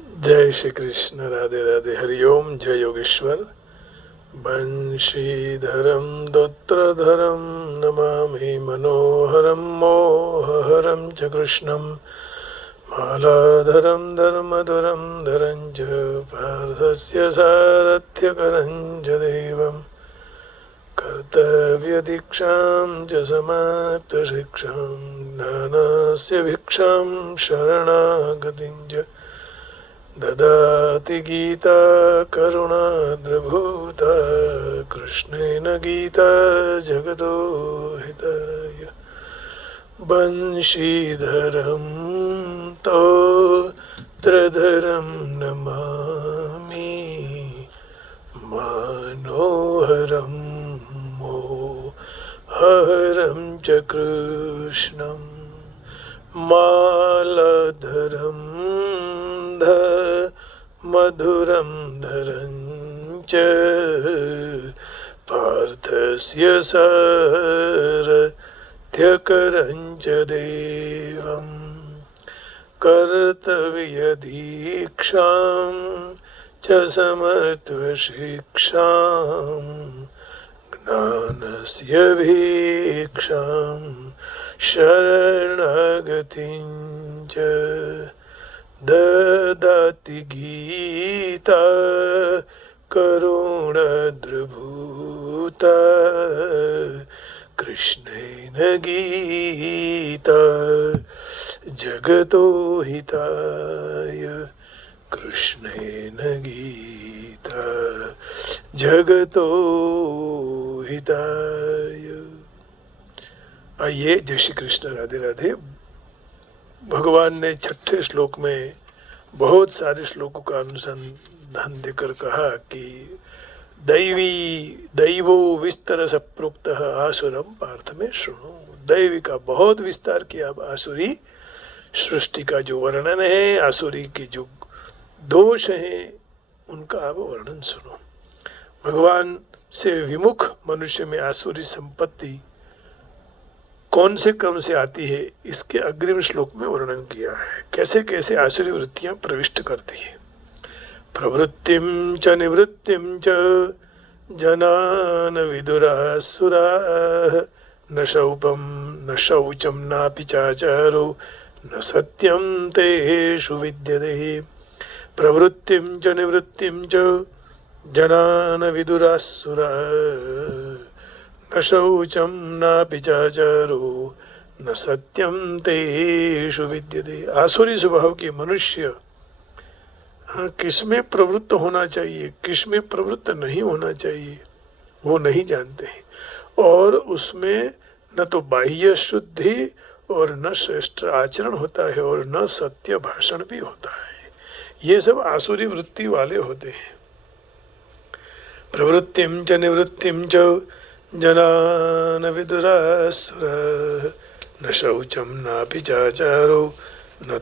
जय श्री कृष्ण। राधे राधे। हरिओम। जय योगेश्वर। बंशीधरम दोत्रधरम नमामि मनोहरम मोहहरम च कृष्णम मालाधरम धर्मधुरम धरं च पार्थस्य सारथ्यकरं च देवम् कर्तव्यदीक्षां च समात्तशिक्षां ज्ञानस्य भिक्षां शरणागतिं च ददाति गीता करुणाद्रभूता कृष्णेन गीता जगतो हिताय बंशीधरं तोत्रधरं नमामि मनोहरं मोहहरं च कृष्णं मालाधरं मधुरं धरं च पार्थस्य सारथ्यकरं च देवम् कर्तव्यदीक्षां च समत्वशिक्षां ज्ञानस्य भिक्षां शरणागतिं च ददाति गीता करुणाद्रभूता कृष्णेन गीता जगतो हिताय कृष्णेन गीता जगतो हिताय। आइए, जय श्री कृष्ण। राधे राधे। भगवान ने छठे श्लोक में बहुत सारे श्लोकों का अनुसंधान देकर कहा कि दैवो विस्तर सप्रोक्त आसुरम पार्थ में शुणु। दैवी का बहुत विस्तार किया। आसुरी सृष्टि का जो वर्णन है, आसुरी के जो दोष हैं, उनका अब वर्णन सुनो। भगवान से विमुख मनुष्य में आसुरी संपत्ति कौन से क्रम से आती है, इसके अग्रिम श्लोक में वर्णन किया है। कैसे कैसे आसुरी वृत्तियां प्रविष्ट करती है। प्रवृत्तिं च निवृत्तिं च जनान विदुरासुराः न शौपम न शौचम नापि चाचारो न सत्यं तेषु विद्यते। प्रवृत्तिं च निवृत्तिं च जनान विदुरासुराः न शौचम नापि चाचारो न सत्यम तेषु विद्यते। आसुरी स्वभाव के मनुष्य किसमें प्रवृत्त होना चाहिए, किसमें प्रवृत्त नहीं होना चाहिए, वो नहीं जानते हैं। और उसमें न तो बाह्य शुद्धि और न श्रेष्ठ आचरण होता है और न सत्य भाषण भी होता है। ये सब आसुरी वृत्ति वाले होते हैं। प्रवृत्तिं च निवृत्तिं च जनान विदुरासुराः न शौचं नापि चाचारो न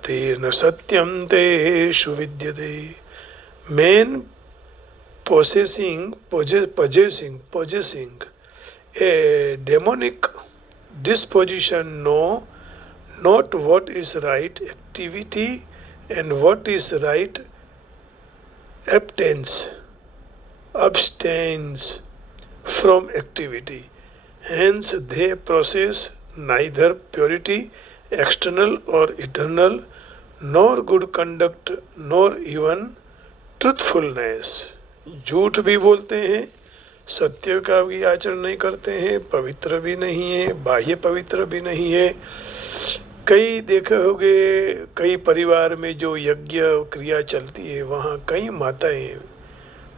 सत्यं तेषु विद्यते। Man possessing a demonic disposition know not what is right activity and what is right abstains from activity. Hence they possess neither purity external or eternal, nor good conduct, nor even truthfulness. झूठ भी बोलते हैं, सत्य का भी आचरण नहीं करते हैं, पवित्र भी नहीं है, बाह्य पवित्र भी नहीं है। कई देखे होंगे, कई परिवार में जो यज्ञ क्रिया चलती है, वहाँ कई माताएं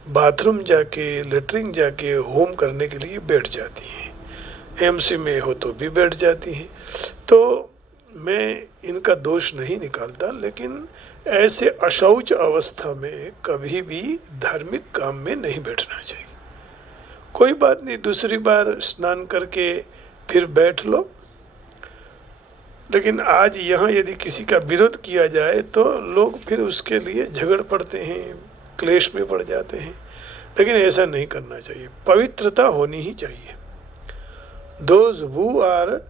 बाथरूम जाके, लेटरिन जाके होम करने के लिए बैठ जाती हैं। एमसी में हो तो भी बैठ जाती हैं। तो मैं इनका दोष नहीं निकालता, लेकिन ऐसे अशौच अवस्था में कभी भी धार्मिक काम में नहीं बैठना चाहिए। कोई बात नहीं, दूसरी बार स्नान करके फिर बैठ लो। लेकिन आज यहाँ यदि किसी का विरोध किया जाए तो लोग फिर उसके लिए झगड़ पड़ते हैं, क्लेश में पड़ जाते हैं। लेकिन ऐसा नहीं करना चाहिए, पवित्रता होनी ही चाहिए। Those who are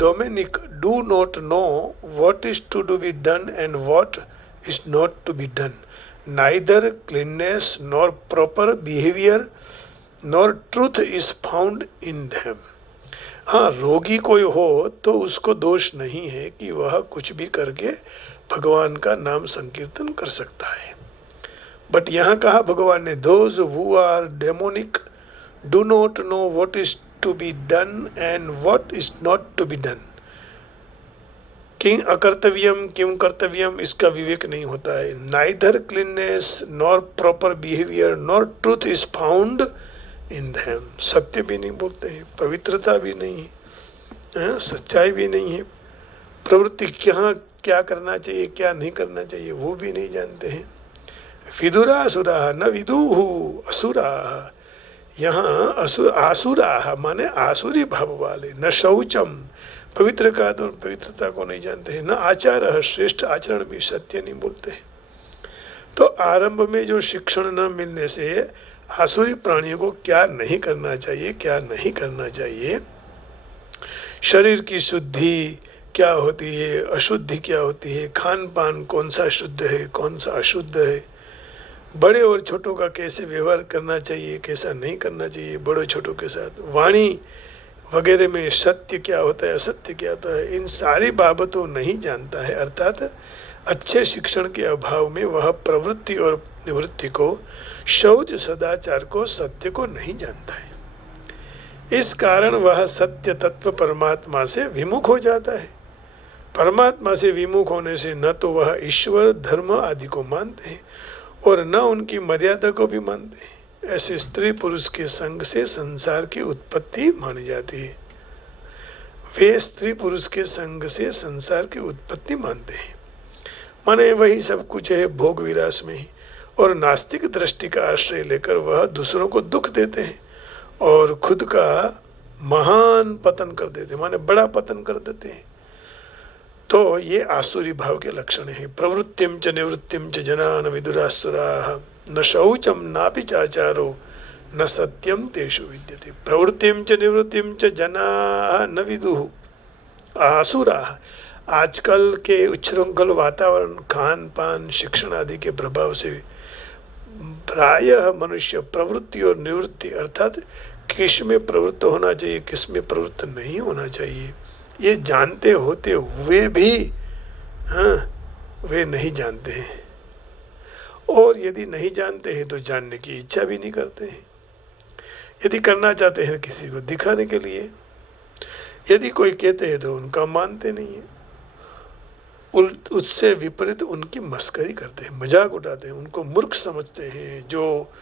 Dominic do not know what is to be done and what is not to be done. Neither cleanness nor proper behavior nor truth is found in them. हाँ, रोगी कोई हो तो उसको दोष नहीं है कि वह कुछ भी करके भगवान का नाम संकीर्तन कर सकता है। बट यहाँ कहा भगवान ने, those who are demonic do not know what is to be done and what is not to be done. किं अकर्तव्यम किं कर्तव्यम इसका विवेक नहीं होता है। Neither cleanliness nor proper behaviour nor truth is found in them. सत्य भी नहीं बोलते हैं, पवित्रता भी नहीं है, सच्चाई भी नहीं है, प्रवृत्ति क्या करना चाहिए क्या नहीं करना चाहिए वो भी नहीं जानते हैं। विदुरासुरा न विदुहु असुरा, यहाँ आसुरा माने आसुरी भाव वाले। न शौचम, पवित्र का तो पवित्रता को नहीं जानते हैं। न आचार, श्रेष्ठ आचरण भी सत्य नहीं बोलते हैं। तो आरंभ में जो शिक्षण न मिलने से आसुरी प्राणियों को क्या नहीं करना चाहिए क्या नहीं करना चाहिए, शरीर की शुद्धि क्या होती है, अशुद्धि क्या होती है, खान पान कौन सा शुद्ध है कौन सा अशुद्ध है, बड़े और छोटों का कैसे व्यवहार करना चाहिए कैसा नहीं करना चाहिए बड़े छोटों के साथ, वाणी वगैरह में सत्य क्या होता है असत्य क्या होता है, इन सारी बाबतों नहीं जानता है। अर्थात अच्छे शिक्षण के अभाव में वह प्रवृत्ति और निवृत्ति को, शौच सदाचार को, सत्य को नहीं जानता है। इस कारण वह सत्य तत्व परमात्मा से विमुख हो जाता है। परमात्मा से विमुख होने से न तो वह ईश्वर धर्म आदि को मानते हैं और न उनकी मर्यादा को भी मानते हैं। ऐसे स्त्री पुरुष के संग से संसार की उत्पत्ति मानी जाती है। वे स्त्री पुरुष के संग से संसार की उत्पत्ति मानते हैं, माने वही सब कुछ है भोग विलास में ही। और नास्तिक दृष्टि का आश्रय लेकर वह दूसरों को दुख देते हैं और खुद का महान पतन कर देते हैं, माने बड़ा पतन कर देते हैं। तो ये आसुरी भाव के लक्षण है। प्रवृत्तिम च निवृत्तिम च जना न विदुरासुराः न शौचम नापि चाचारो न सत्यम तेषु विद्यते। प्रवृत्तिम च निवृत्तिम च जनाः न विदुः आसुराः। आजकल के उच्छृंखल वातावरण, खान पान, शिक्षण आदि के प्रभाव से प्रायः मनुष्य प्रवृत्ति और निवृत्ति अर्थात किस में प्रवृत्त होना चाहिए किस में प्रवृत्त नहीं होना चाहिए ये जानते होते हुए भी वे नहीं जानते हैं, और यदि नहीं जानते हैं तो जानने की इच्छा भी नहीं करते हैं। यदि करना चाहते हैं किसी को दिखाने के लिए, यदि कोई कहते हैं तो उनका मानते नहीं है, उससे विपरीत उनकी मस्करी करते हैं, मजाक उठाते हैं, उनको मूर्ख समझते हैं। जो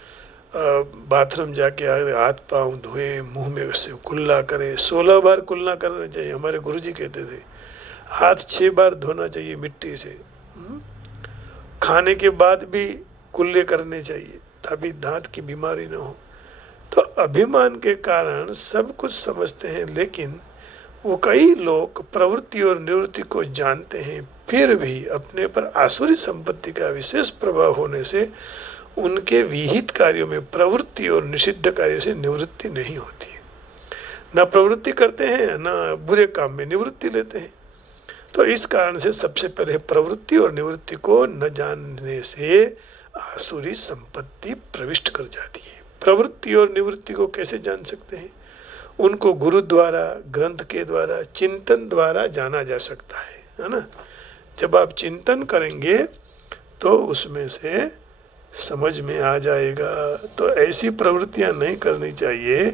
बाथरूम जाके हाथ पांव धोए, मुंह में से कुल्ला करे, 16 बार कुल्ला करना चाहिए। हमारे गुरुजी कहते थे हाथ 6 बार धोना चाहिए मिट्टी से। खाने के बाद भी कुल्ले करने चाहिए ताकि दांत की बीमारी न हो। तो अभिमान के कारण सब कुछ समझते हैं, लेकिन वो कई लोग प्रवृत्ति और निवृत्ति को जानते हैं फिर भी अपने पर आसुरी संपत्ति का विशेष प्रभाव होने से उनके विहित कार्यों में प्रवृत्ति और निषिद्ध कार्यों से निवृत्ति नहीं होती। न प्रवृत्ति करते हैं न बुरे काम में निवृत्ति लेते हैं। तो इस कारण से सबसे पहले प्रवृत्ति और निवृत्ति को न जानने से आसुरी संपत्ति प्रविष्ट कर जाती है। प्रवृत्ति और निवृत्ति को कैसे जान सकते हैं? उनको गुरु द्वारा, ग्रंथ के द्वारा, चिंतन द्वारा जाना जा सकता है ना। जब आप चिंतन करेंगे तो उसमें से समझ में आ जाएगा। तो ऐसी प्रवृत्तियां नहीं करनी चाहिए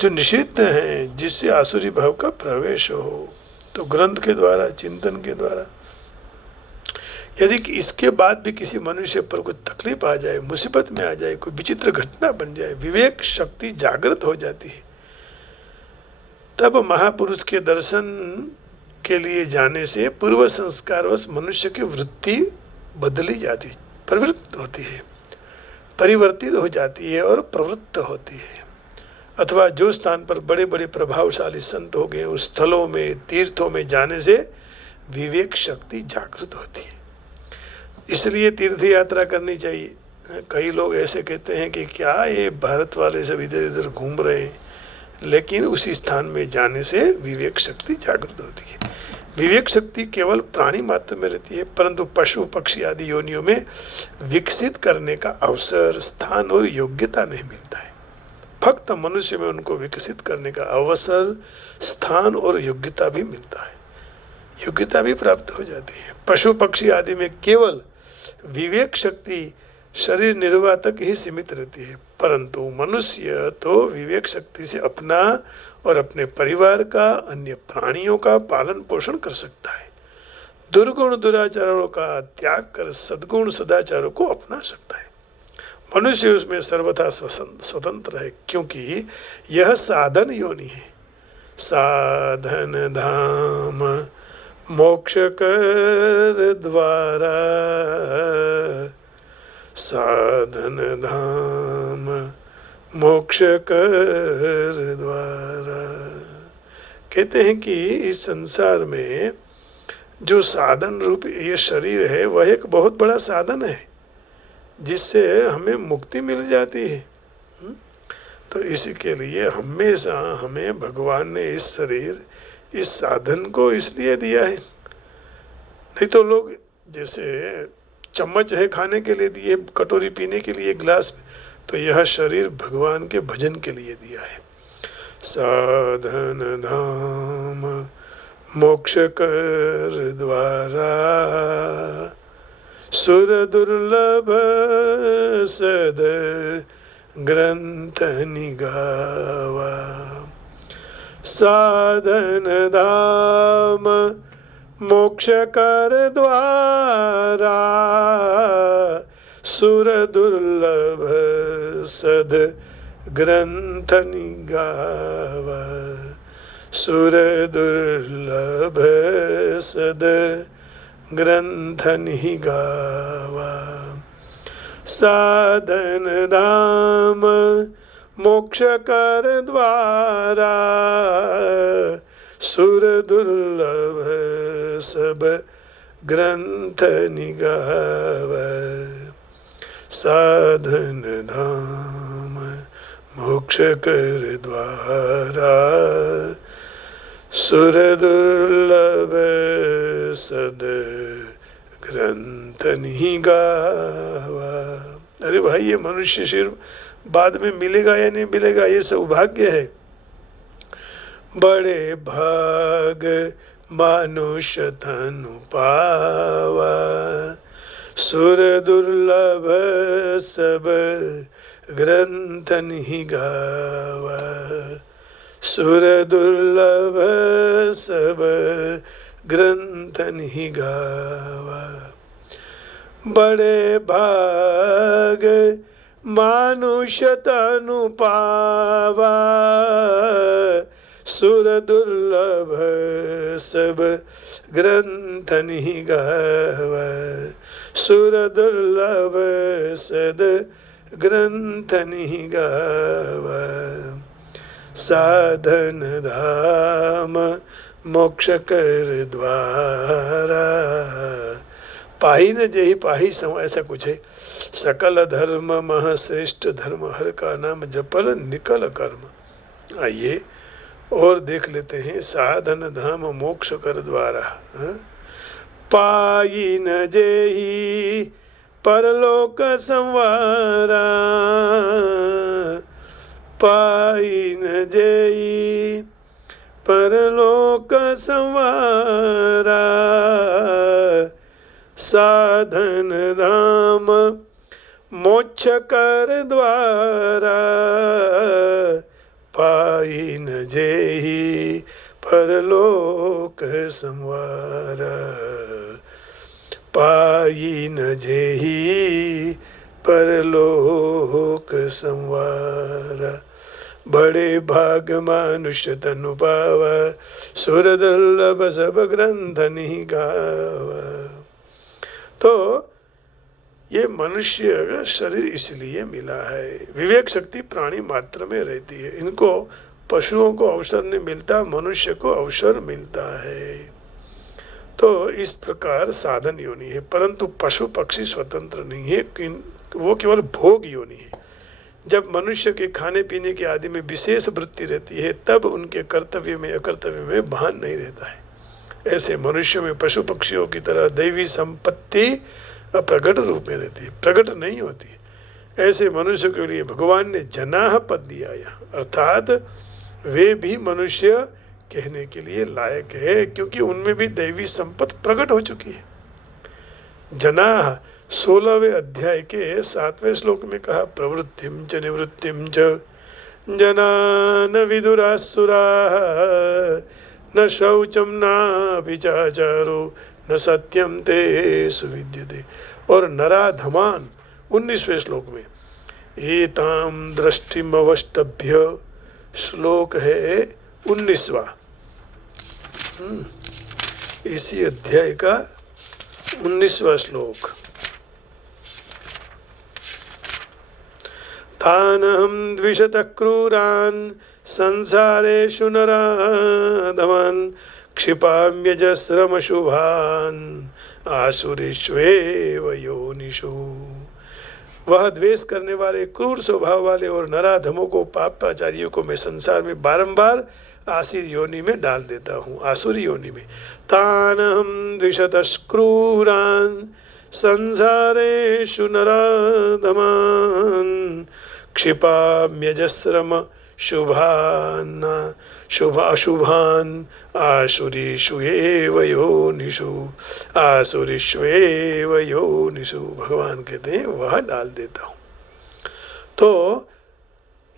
जो निषिद्ध हैं, जिससे आसुरी भाव का प्रवेश हो। तो ग्रंथ के द्वारा, चिंतन के द्वारा। यदि इसके बाद भी किसी मनुष्य पर कोई तकलीफ आ जाए, मुसीबत में आ जाए, कोई विचित्र घटना बन जाए, विवेक शक्ति जागृत हो जाती है, तब महापुरुष के दर्शन के लिए जाने से पूर्व संस्कारवश मनुष्य की वृत्ति बदली जाती, प्रवृत्त होती है, परिवर्तित हो जाती है और प्रवृत्त होती है। अथवा जो स्थान पर बड़े बड़े प्रभावशाली संत हो गए, उस स्थलों में, तीर्थों में जाने से विवेक शक्ति जागृत होती है। इसलिए तीर्थ यात्रा करनी चाहिए। कई लोग ऐसे कहते हैं कि क्या ये भारत वाले सब इधर इधर घूम रहे हैं, लेकिन उसी स्थान में जाने से विवेक शक्ति जागृत होती है। विवेक शक्ति केवल प्राणी मात्र में रहती है, परंतु पशु पक्षी आदि योनियों में विकसित करने का अवसर, स्थान और योग्यता नहीं मिलता है। फक्त मनुष्य में उनको विकसित करने का अवसर, स्थान और योग्यता भी मिलता है, योग्यता भी प्राप्त हो जाती है। पशु पक्षी आदि में केवल विवेक शक्ति शरीर निर्वाह तक ही सीमित रहती है, परंतु मनुष्य तो विवेक शक्ति से अपना और अपने परिवार का, अन्य प्राणियों का पालन पोषण कर सकता है। दुर्गुण दुराचारों का त्याग कर सद्गुण सदाचारों को अपना सकता है। मनुष्य उसमें सर्वथा स्वतंत्र है, क्योंकि यह साधन योनि है। साधन धाम मोक्ष कर द्वारा, साधन धाम मोक्ष कर द्वारा। कहते हैं कि इस संसार में जो साधन रूप ये शरीर है वह एक बहुत बड़ा साधन है जिससे हमें मुक्ति मिल जाती है। तो इसके लिए हमेशा हमें भगवान ने इस शरीर, इस साधन को इसलिए दिया है। नहीं तो लोग जैसे चम्मच है खाने के लिए दिए, कटोरी पीने के लिए, गिलास, तो यह शरीर भगवान के भजन के लिए दिया है। साधन धाम मोक्ष कर द्वारा, सुर दुर्लभ सद ग्रंथ निगावा। साधन धाम मोक्ष कर द्वारा, सुर दुर्लभ सद ग्रंथ निगावा। सुर दुर्लभ सद ग्रंथ निगावा। साधन धाम मोक्ष कर द्वारा, सुर दुर्लभ सब ग्रंथ निगाव। साधन धाम मोक्ष कर द्वारा, सुर दुर्लभ सद ग्रंथ निगावा। अरे भाई, ये मनुष्य शरीर बाद में मिलेगा या नहीं मिलेगा, ये सौभाग्य है। बड़े भाग मानुष्य तनु पावा, सुर दुर्लभ सब ग्रंथ निगावा। सुर दुर्लभ सब ग्रंथ निगावा। बड़े भाग मानुष्य तनु पावा, सुर दुर्लभ सब ग्रंथ निगावा। सुर दुर्लभ सद ग्रंथ निगावा। साधन धाम मोक्ष कर द्वारा, पाही न जही पाही सम, ऐसा कुछ है। सकल धर्म मह श्रेष्ठ धर्म, हर का नाम जपल निकल कर्म। आइए और देख लेते हैं। साधन धाम मोक्ष कर द्वारा, पाई न जेहि परलोक संवारा। पाई न जेहि परलोक संवारा। साधन धाम मोक्ष कर द्वारा, पाई न जेहि परलोक संवारा। पाई न जेहि परलोक संवारा। बड़े भाग मानुष्य तनु पावा, सुर दुर्लभ सब ग्रंथ निगावा। तो ये मनुष्य शरीर इसलिए मिला है। विवेक शक्ति प्राणी मात्र में रहती है, इनको पशुओं को अवसर नहीं मिलता, मनुष्य को अवसर मिलता है। तो इस प्रकार साधन योनि है, परंतु पशु पक्षी स्वतंत्र नहीं है, वो केवल भोग योनि है। जब मनुष्य के खाने पीने के आदि में विशेष वृत्ति रहती है, तब उनके कर्तव्य में अकर्तव्य में भान नहीं रहता है। ऐसे मनुष्यों में पशु पक्षियों की तरह दैवी संपत्ति प्रकट रूप में रहती है, प्रकट नहीं होती। ऐसे मनुष्य के लिए भगवान ने जनाह पद दिया यहाँ, अर्थात वे भी मनुष्य कहने के लिए लायक है, क्योंकि उनमें भी दैवी संपत्ति प्रकट हो चुकी है। जनाह 16वें अध्याय के 7वें श्लोक में कहा, प्रवृत्तिम च निवृत्तिम च जना न विदुरासुराः न शौचम न विचाचारो न सत्यम ते सुविद्यते। और नराधमान 19वें श्लोक में एताम दृष्टिमवष्टभ्य, श्लोक है 19वां, इसी अध्याय का 19वां श्लोक। तानहं द्विषतः क्रूरान् संसारेषु नराधमान् क्षिपाम्यजस्रमशुभान् आसुरीष्वेव योनिषु। वह द्वेष करने वाले, क्रूर स्वभाव वाले और नराधमों को, पापाचारियों को मैं संसार में बारंबार आसुरी योनि में डाल देता हूँ, आसुरी योनि में। तानहं द्विषतः क्रूरान् संसारेषु नराधमान् क्षिपाम्यजस्रम शुभान् अशुभान् आसुरीषु एव योनिषु, आसुरीष्वेव योनिषु। भगवान कहते हैं वह डाल देता हूँ। तो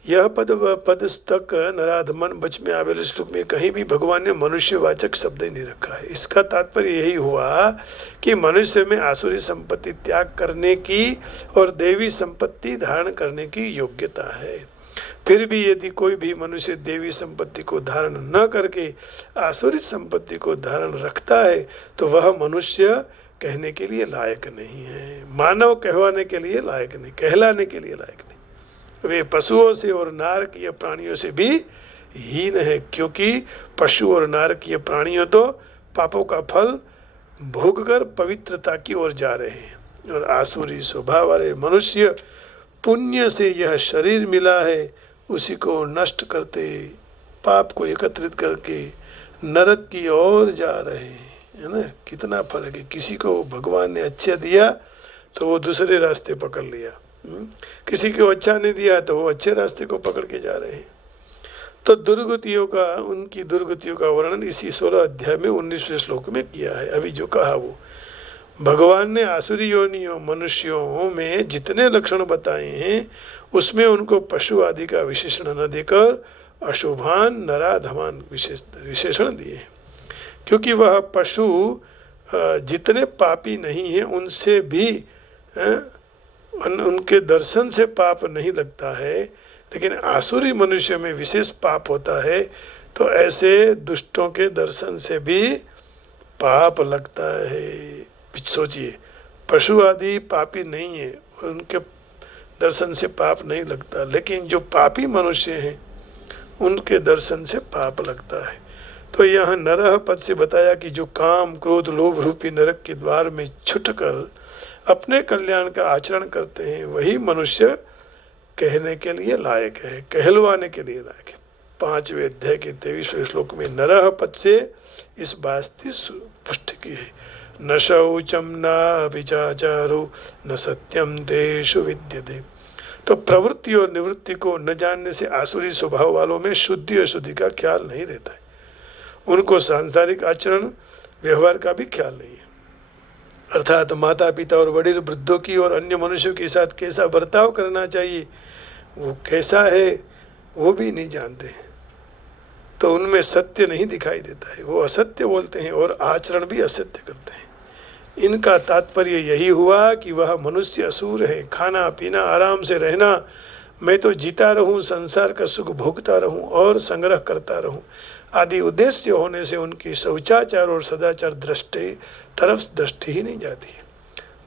यह पदस्तक नराधमन बच में आवेल श्लोक में कहीं भी भगवान ने मनुष्यवाचक शब्द ही नहीं रखा है। इसका तात्पर्य यही हुआ कि मनुष्य में आसुरी संपत्ति त्याग करने की और देवी संपत्ति धारण करने की योग्यता है। फिर भी यदि कोई भी मनुष्य देवी संपत्ति को धारण न करके आसुरी संपत्ति को धारण रखता है तो वह मनुष्य कहने के लिए लायक नहीं है, मानव कहवाने के लिए लायक नहीं, कहलाने के लिए लायक नहीं। वे पशुओं से और नारकीय प्राणियों से भी हीन है, क्योंकि पशु और नारकीय प्राणियों तो पापों का फल भोगकर पवित्रता की ओर जा रहे हैं, और आसुरी स्वभाव वाले मनुष्य पुण्य से यह शरीर मिला है उसी को नष्ट करते, पाप को एकत्रित करके नरक की ओर जा रहे हैं, है ना। कितना फर्क है, किसी को भगवान ने अच्छा दिया तो वो दूसरे रास्ते पकड़ लिया, किसी को अच्छा नहीं दिया तो वो अच्छे रास्ते को पकड़ के जा रहे हैं। तो दुर्गतियों का, उनकी दुर्गतियों का वर्णन इसी 16 अध्याय में 19वें श्लोक में किया है। अभी जो कहा वो भगवान ने आसुरी योनियों मनुष्यों में जितने लक्षण बताए हैं उसमें उनको पशु आदि का विशेषण न देकर अशुभान नराधमान विशेषण दिए हैं, क्योंकि वह पशु जितने पापी नहीं हैं उनसे भी उनके दर्शन से पाप नहीं लगता है, लेकिन आसुरी मनुष्य में विशेष पाप होता है। तो ऐसे दुष्टों के दर्शन से भी पाप लगता है। सोचिए, पशु आदि पापी नहीं है, उनके दर्शन से पाप नहीं लगता, लेकिन जो पापी मनुष्य हैं उनके दर्शन से पाप लगता है। तो यहाँ नरह पद से बताया कि जो काम क्रोध लोभ रूपी नरक के द्वार में छुटकर अपने कल्याण का आचरण करते हैं वही मनुष्य कहने के लिए लायक है, कहलवाने के लिए लायक है। 5वें अध्याय के 23वें श्लोक में नरह पद से इस बात की पुष्टि की है। न शौचम न विचाचारो न सत्यम तेषु विद्यते। तो प्रवृत्ति और निवृत्ति को न जानने से आसुरी स्वभाव वालों में शुद्धि अशुद्धि का ख्याल नहीं रहता है, उनको सांसारिक आचरण व्यवहार का भी ख्याल नहीं है, अर्थात माता पिता और वडील वृद्धों की और अन्य मनुष्यों के साथ कैसा बर्ताव करना चाहिए वो कैसा है वो भी नहीं जानते हैं। तो उनमें सत्य नहीं दिखाई देता है, वो असत्य बोलते हैं और आचरण भी असत्य करते हैं। इनका तात्पर्य यही हुआ कि वह मनुष्य असुर है, खाना पीना आराम से रहना, मैं तो जीता रहूं, संसार का सुख भोगता रहूं और संग्रह करता रहूं आदि उद्देश्य होने से उनकी शौचाचार और सदाचार तरफ दृष्टि ही नहीं जाती।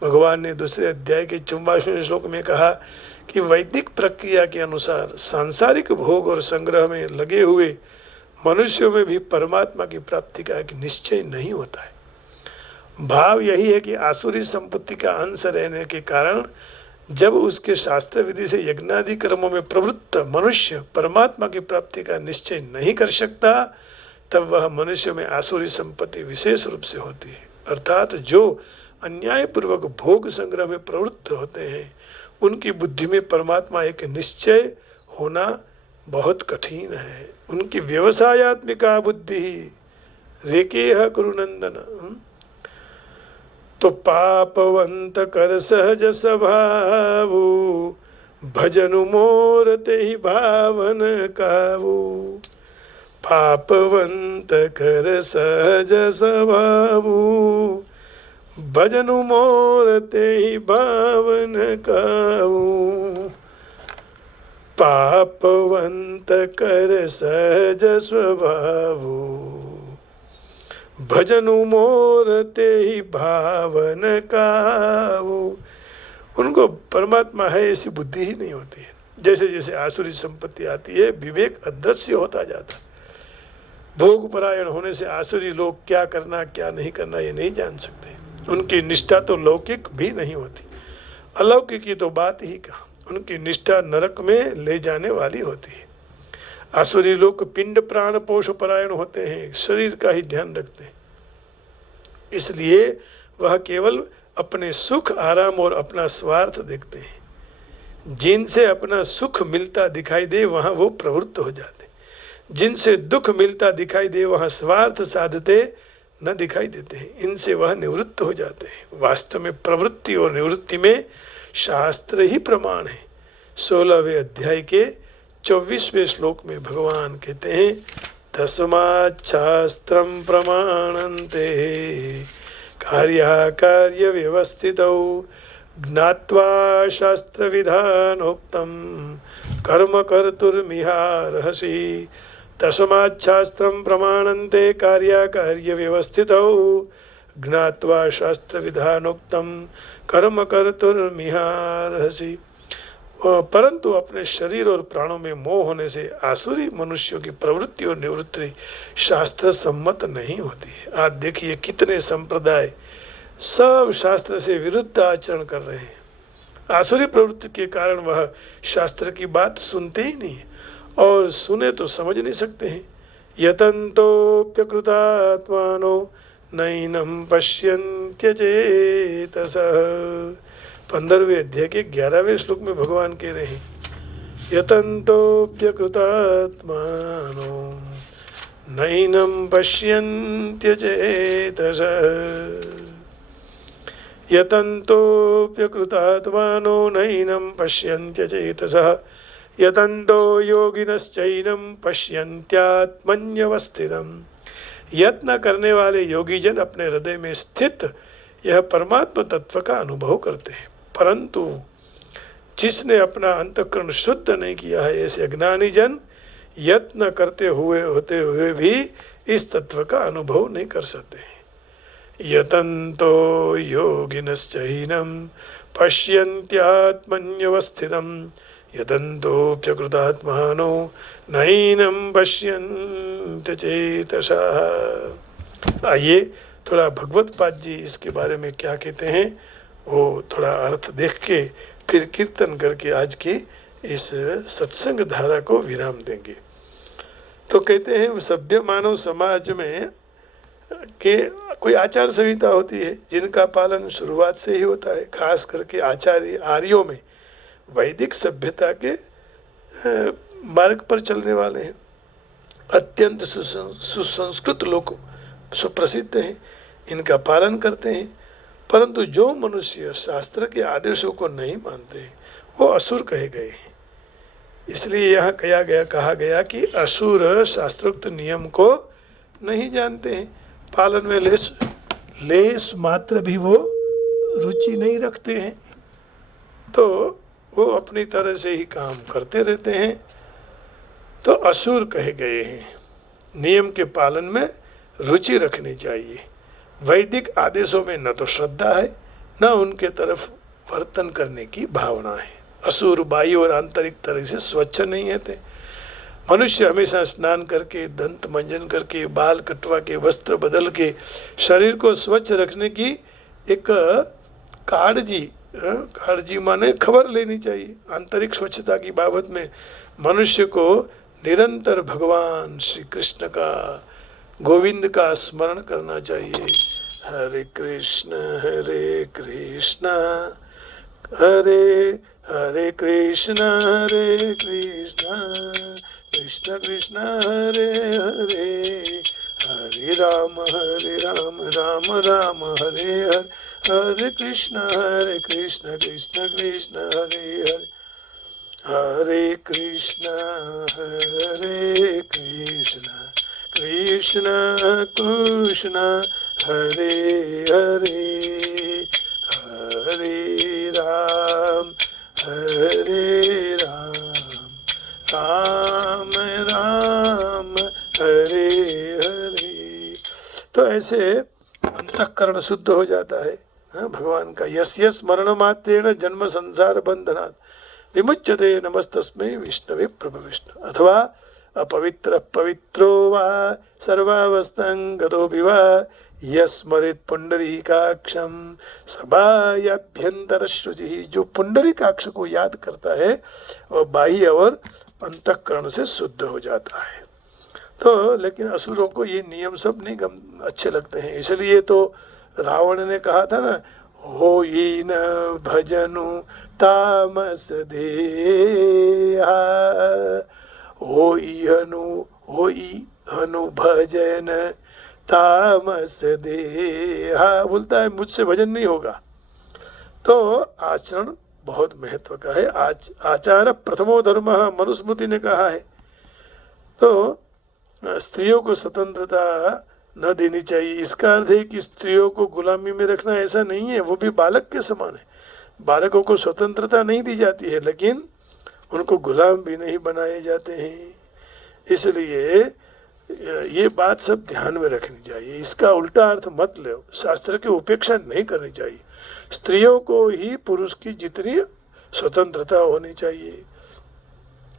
भगवान ने दूसरे अध्याय के 44वें श्लोक में कहा कि वैदिक प्रक्रिया के अनुसार सांसारिक भोग और संग्रह में लगे हुए मनुष्यों में भी परमात्मा की प्राप्ति का एक निश्चय नहीं होता है। भाव यही है कि आसुरी संपत्ति का अंश रहने के कारण जब उसके शास्त्र विधि से यज्ञादि कर्मों में प्रवृत्त मनुष्य परमात्मा की प्राप्ति का निश्चय नहीं कर सकता तब वह मनुष्य में आसुरी संपत्ति विशेष रूप से होती है। अर्थात जो अन्यायपूर्वक भोग संग्रह में प्रवृत्त होते हैं उनकी बुद्धि में परमात्मा एक निश्चय होना बहुत कठिन है। उनकी व्यवसायत्मिका बुद्धि रेकेह कुरुनंदन। तो पापवंत कर सहज स्वभावु भजनु मोर ते ही भावन कावु। पापवंत कर सहज स्वभावु भजनु मोर ते ही भावन कावु। पापवंत कर सहज स्वभावु भजनु मोर ते ही भावन कावु। उनको परमात्मा है ऐसी बुद्धि ही नहीं होती है। जैसे जैसे आसुरी संपत्ति आती है विवेक अदृश्य होता जाता है। भोग परायण होने से आसुरी लोग क्या करना क्या नहीं करना ये नहीं जान सकते। उनकी निष्ठा तो लौकिक भी नहीं होती, अलौकिक की तो बात ही कहा। उनकी निष्ठा नरक में ले जाने वाली होती है। आसुरी लोग पिंड प्राण पोष परायण होते हैं, शरीर का ही ध्यान रखते हैं। इसलिए वह केवल अपने सुख आराम और अपना स्वार्थ देखते हैं। जिनसे अपना सुख मिलता दिखाई दे वहाँ वो प्रवृत्त हो जाते, जिनसे दुख मिलता दिखाई दे वहाँ स्वार्थ साधते न दिखाई देते हैं। इनसे वह निवृत्त हो जाते हैं। वास्तव में प्रवृत्ति और निवृत्ति में शास्त्र ही प्रमाण है। 16वें अध्याय के 24वें श्लोक में भगवान कहते हैं तस्मात् शास्त्रं प्रमाणन्ते कार्याकार्य व्यवस्थितौ ज्ञात्वा शास्त्र विधानोक्तं कर्म कर्तुर्मिहार्हसि। तस्मात् शास्त्रं प्रमाणन्ते कार्याकार्य व्यवस्थितौ ज्ञात्वा शास्त्र विधानोक्तं कर्म कर्तुर्मिहार्हसि। परंतु अपने शरीर और प्राणों में मोह होने से आसुरी मनुष्यों की प्रवृत्ति और निवृत्ति शास्त्र सम्मत नहीं होती है। आज देखिए कितने संप्रदाय सब शास्त्र से विरुद्ध आचरण कर रहे हैं। आसुरी प्रवृत्ति के कारण वह शास्त्र की बात सुनते ही नहीं और सुने तो समझ नहीं सकते हैं। यतन्तोऽप्यकृतात्मानो नैनं पश्यन्त्यचेतसः। 15वें अध्याय के 11वें श्लोक में भगवान कह रहे हैं यतन्तोऽप्यकृतात्मानो नैनं पश्यन्त्यचेतसः। यतन्तोऽप्यकृतात्मानो नैनं पश्यन्त्यचेतसः। यतन्तो योगिनश्चैनं पश्यन्त्यात्मन्यवस्थितम्। यत्न करने वाले योगी जन अपने हृदय में स्थित यह परमात्मा तत्व का अनुभव करते हैं, परंतु जिसने अपना अंतःकरण शुद्ध नहीं किया है ऐसे अज्ञानी जन यत्न करते हुए होते हुए भी इस तत्व का अनुभव नहीं कर सकते। यतन्तो योगिनश्चैनं पश्यन्त्यात्मन्यवस्थितं यतन्तोऽप्यकृतात्मानो नैनं पश्यन्त्यचेतसः। आइए थोड़ा भगवत पाद जी इसके बारे में क्या कहते हैं वो थोड़ा अर्थ देख के फिर कीर्तन करके आज की इस सत्संग धारा को विराम देंगे। तो कहते हैं सभ्य मानव समाज में के कोई आचार संहिता होती है जिनका पालन शुरुआत से ही होता है। खास करके आचार्य आर्यों में वैदिक सभ्यता के मार्ग पर चलने वाले हैं। अत्यंत सुसंस्कृत लोग सुप्रसिद्ध हैं, इनका पालन करते हैं। परंतु जो मनुष्य शास्त्र के आदेशों को नहीं मानते हैं वो असुर कहे गए हैं। इसलिए यहाँ कहा गया कि असुर शास्त्रोक्त नियम को नहीं जानते हैं, पालन में लेस मात्र भी वो रुचि नहीं रखते हैं, तो वो अपनी तरह से ही काम करते रहते हैं, तो असुर कहे गए हैं। नियम के पालन में रुचि रखनी चाहिए। वैदिक आदेशों में न तो श्रद्धा है न उनके तरफ वर्तन करने की भावना है। असुर बाह्य और आंतरिक तरह से स्वच्छ नहीं रहते। मनुष्य हमेशा स्नान करके, दंत मंजन करके, बाल कटवा के, वस्त्र बदल के शरीर को स्वच्छ रखने की एक काळजी माने खबर लेनी चाहिए। आंतरिक स्वच्छता की बाबत में मनुष्य को निरंतर भगवान श्री कृष्ण का गोविंद का स्मरण करना चाहिए। हरे कृष्ण हरे हरे कृष्ण कृष्ण कृष्ण हरे हरे, हरे राम राम राम हरे हरे, हरे कृष्ण कृष्ण कृष्ण हरे हरे, हरे कृष्ण कृष्ण कृष्ण हरे हरे, हरे राम राम राम हरे हरे। तो ऐसे अंतःकरण शुद्ध हो जाता है। भगवान का यस यस स्मरण मात्रेण जन्म संसार बंधनात् विमुच्यते नमस्तस्मै विष्णवे प्रभु विष्णु। अथवा अपवित्र पवित्रो वा सर्वावस्थां गतोऽपि वा यस्मरेत् पुंडरीकाक्षं सबाह्याभ्यंतर शुचि। जो पुंडरीकाक्ष को याद करता है वह बाह्य और अंतःकरण से शुद्ध हो जाता है। तो लेकिन असुरों को ये नियम सब नहीं अच्छे लगते हैं, इसलिए तो रावण ने कहा था ना, होई न भजनु तामस देहा, होई हनु भजन तामस देहा। बोलता है मुझसे भजन नहीं होगा। तो आचरण बहुत महत्व का है। आचार प्रथमो धर्म मनुस्मृति ने कहा है। तो स्त्रियों को स्वतंत्रता न देनी चाहिए। इसका अर्थ है कि स्त्रियों को गुलामी में रखना, ऐसा नहीं है। वो भी बालक के समान है। बालकों को स्वतंत्रता नहीं दी जाती है, लेकिन उनको गुलाम भी नहीं बनाए जाते हैं। इसलिए ये बात सब ध्यान में रखनी चाहिए। इसका उल्टा अर्थ मत लो। शास्त्र की उपेक्षा नहीं करनी चाहिए। स्त्रियों को ही पुरुष की जितनी स्वतंत्रता होनी चाहिए,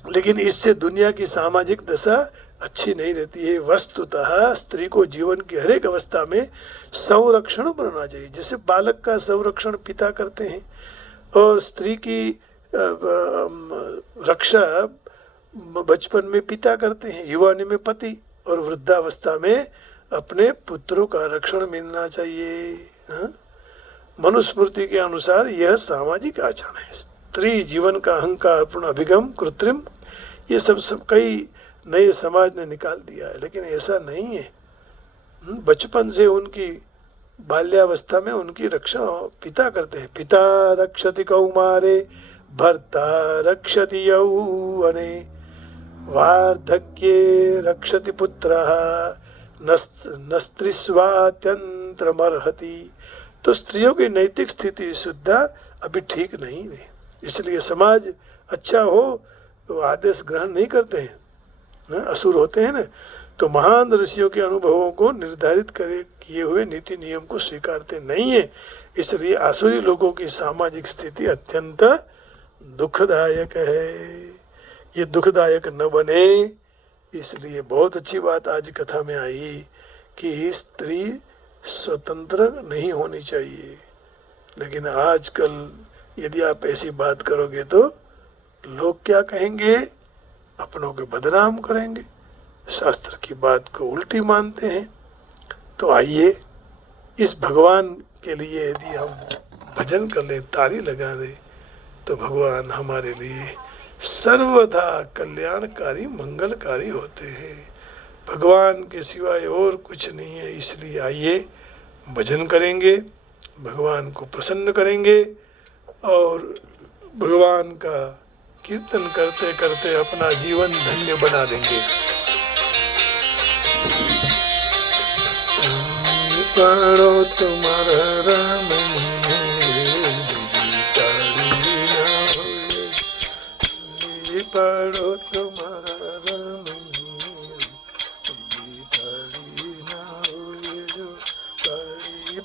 लेकिन इससे दुनिया की सामाजिक दशा अच्छी नहीं रहती है। वस्तुतः स्त्री को जीवन की हर एक अवस्था में संरक्षण बनना चाहिए। जैसे बालक का संरक्षण पिता करते हैं, और स्त्री की रक्षा बचपन में पिता करते हैं, युवानी में पति, और वृद्धावस्था में अपने पुत्रों का रक्षण मिलना चाहिए। मनुस्मृति के अनुसार यह सामाजिक आचरण है। स्त्री जीवन का अहंकार पूर्ण अभिगम कृत्रिम, ये सब कई नए समाज ने निकाल दिया है, लेकिन ऐसा नहीं है। बचपन से उनकी बाल्यावस्था में उनकी रक्षा पिता करते हैं। पिता रक्षति कौमारे भर्ता रक्षति यौवने वार्धक्ये रक्षति पुत्रः नस्त्रीस्वात्यंत्रमर्हति। तो स्त्रियों की नैतिक स्थिति शुद्धा अभी ठीक नहीं है। इसलिए समाज अच्छा हो तो आदेश ग्रहण नहीं करते हैं, असुर होते हैं ना। तो महान ऋषियों के अनुभवों को निर्धारित किए हुए नीति नियम को स्वीकारते नहीं है। इसलिए आसुरी लोगों की सामाजिक स्थिति अत्यंत दुखदायक है। ये दुखदायक न बने, इसलिए बहुत अच्छी बात आज कथा में आई कि स्त्री स्वतंत्र नहीं होनी चाहिए। लेकिन आजकल यदि आप ऐसी बात करोगे तो लोग क्या कहेंगे, अपनों के बदनाम करेंगे, शास्त्र की बात को उल्टी मानते हैं। तो आइए इस भगवान के लिए यदि हम भजन कर लें, ताली लगा दें, तो भगवान हमारे लिए सर्वदा कल्याणकारी मंगलकारी होते हैं। भगवान के सिवाय और कुछ नहीं है। इसलिए आइए भजन करेंगे, भगवान को प्रसन्न करेंगे और भगवान का कीर्तन करते करते अपना जीवन धन्य बना देंगे। पढ़ो तुम्हारा राम पढ़ो तुम्हारा राम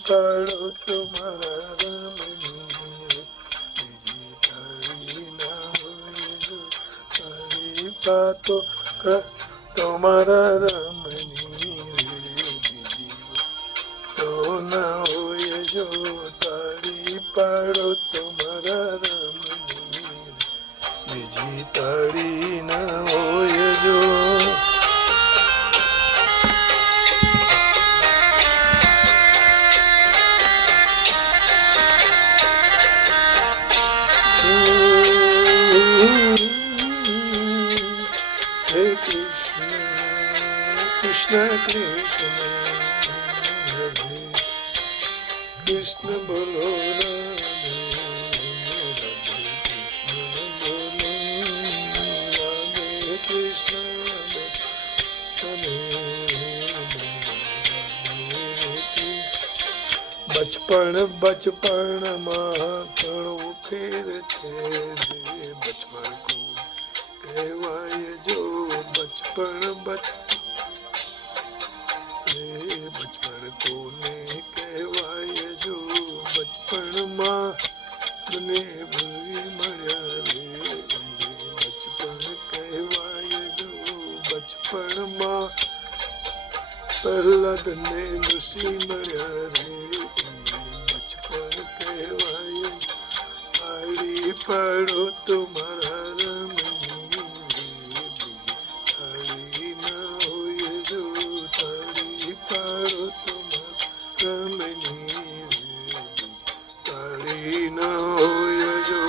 पढ़ो तुम्हारा राम तो तुम्हारा राम तो न हो जो ताड़ी पढ़ो तुम्हारा राम बिजी ताड़ी न हो जो। कृष्ण हरे कृष्ण बोलो राधे कृष्ण बचपन बचपन में घणो फेर छे रे बचपन को कहवाय जो बचपन बचपन को ने कहवाय जो बचपन में મને ભૂલી મળ્યા રે બચપન કહેવાય જો બચપનમાં પ્રહલાદ ને ઋષિ મળ્યા રે બચપન કહેવાય તાળી પાડો તો મારા રમણી તાળી ના હોય જો તાળી પાડો તો મારા રમણી તાળી ના હોય જો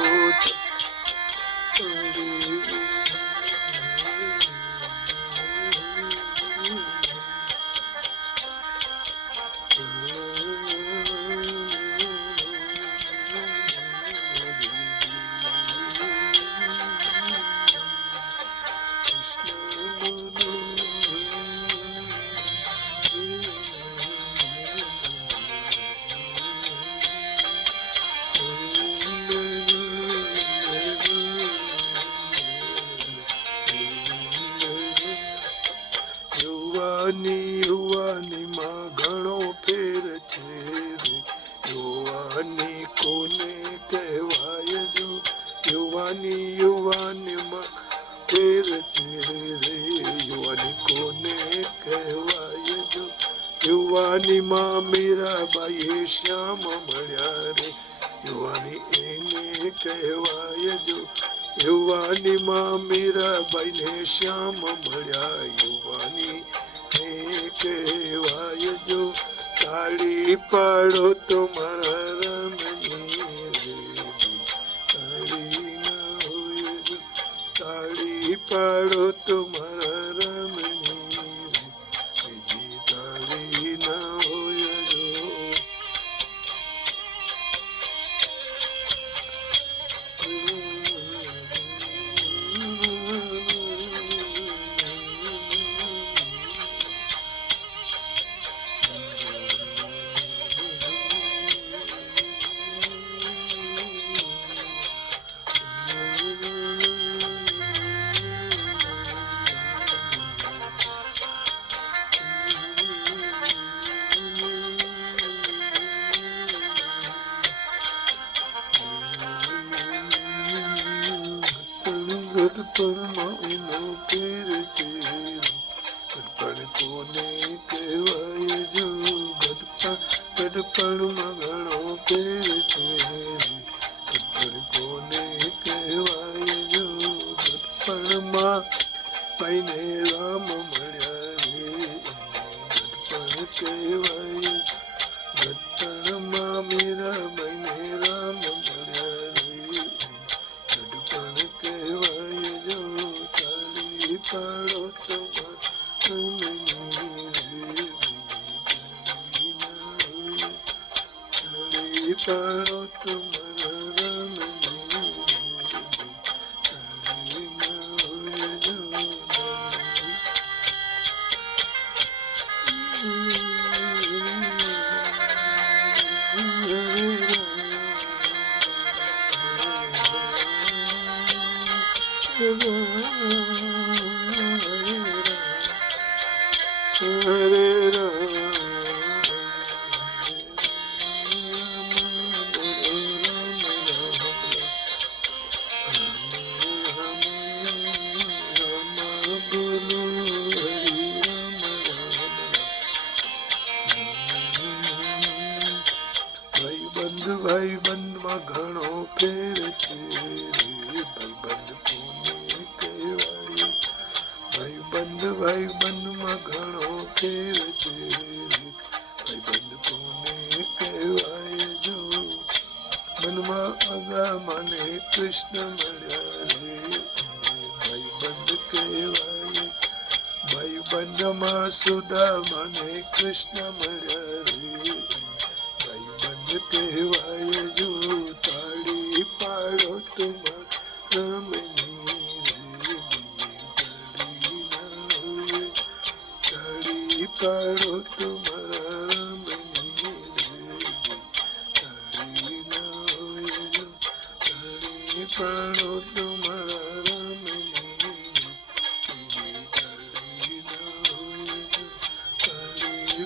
યુવાની માં ઘણો ફેર છે રે યુવાની કોને કહેવાય જો યુવાની માં ફેર છે રે યુવાની કોને કહેવાય જો યુવાની માં મીરાબાઈ શ્યામ મળ્યા રે યુવાની એને કહેવાય જો યુવાની માં મીરાબાઈ ને શ્યામ મળ્યા યુવાની કહેવાય જો તાળી પાડો તો મારા રમણી તાળી ના હોય જો તાળી પાડો તો મારા રમણી બીજી તાળી ના હોય જો ગઢપણમાં એનો ફેર છે ગઢપણ કોને કહેવાય જો ગઢપણમાં ઘણો ફેર છે ગઢપણ કોને કહેવાય જો ગઢપણમાં ભાઈને રામ મળ્યા રે ગઢપણ કહેવાય ગઢપણમાં મીરાબાઈને રામ મળ્યા રે ગઢપણ કહેવાય જો તાળી પાડો તો તાળી પાડો તો મારા રમણી તાળી ના હોય જો હરે ભાઈબંધમાં ઘણો ફેર છે રે ભાઈબંધ કોને કહેવાય ભાઈબંધમાં ઘણો ફેર છે રે ભાઈબંધ કોને કહેવાય જો મનમાં અગા મને કૃષ્ણ મળ્યા રે ભાઈબંધ કહેવાય વનમાં સુદામાને કૃષ્ણ મળ્યા રે, ભાઈબંધ કહેવાય જો તાળી પાડો તુમાર રમની રે, તાળી પાડો તુમારા રમની રે, તાળી ના હોય જો તાળી પાડો તુમારા રમની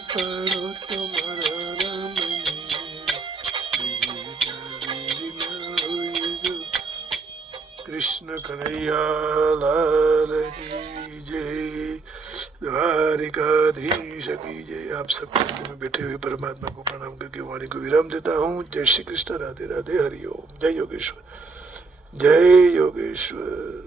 પાડો તમારા રામની, कृष्ण कन्हैया लाल की जय, द्वारिकाधीश की जय। आप सबको मैं बैठे हुए परमात्मा को प्रणाम करके वाणी को विराम देता हूँ। जय श्री कृष्ण, राधे राधे, हरि ओम। जय योगेश्वर, जय योगेश्वर।